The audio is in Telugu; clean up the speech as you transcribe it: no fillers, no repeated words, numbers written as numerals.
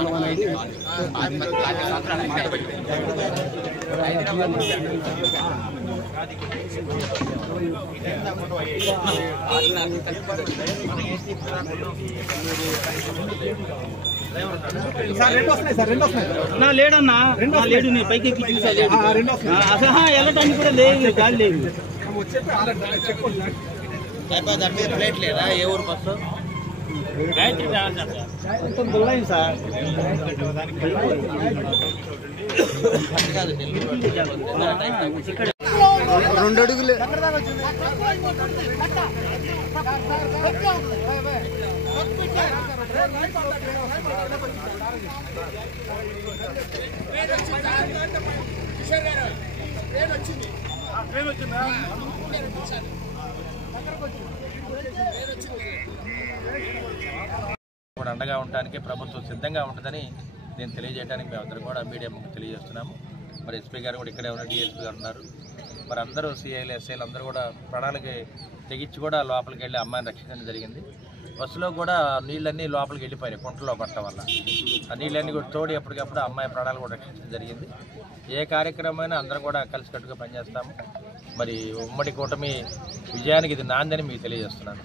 స్థానం అనేది లేడన్నా లేడు నీ పైకి వెళ్ళటానికి కూడా లేదు గాలి లేదు ప్లేట్ లేదా ఏ ఊరు బస్సు సార్ 2 అడుగులే అండగా ఉండడానికి ప్రభుత్వం సిద్ధంగా ఉంటుందని నేను తెలియజేయడానికి మేమందరం కూడా మీడియా ముఖ్య తెలియజేస్తున్నాము. మరి ఎస్పీ గారు కూడా ఇక్కడే ఉన్నారు, డిఎస్పీ గారు ఉన్నారు. మరి అందరూ సిఐలు ఎస్ఐలు అందరూ కూడా ప్రాణాలకి తెగించి కూడా లోపలికి వెళ్ళి అమ్మాయిని రక్షించడం జరిగింది. బస్సులో కూడా నీళ్ళన్నీ లోపలికి వెళ్ళిపోయాయి కుంటలో పట్టడం వల్ల. ఆ నీళ్ళన్నీ కూడా తోడి ఎప్పటికప్పుడు అమ్మాయి ప్రాణాలు కూడా రక్షించడం జరిగింది. ఏ కార్యక్రమమైనా అందరం కూడా కలిసికట్టుగా పనిచేస్తాము. మరి ఉమ్మడి కూటమి విజయానికి ఇది నాందని మీకు తెలియజేస్తున్నాను.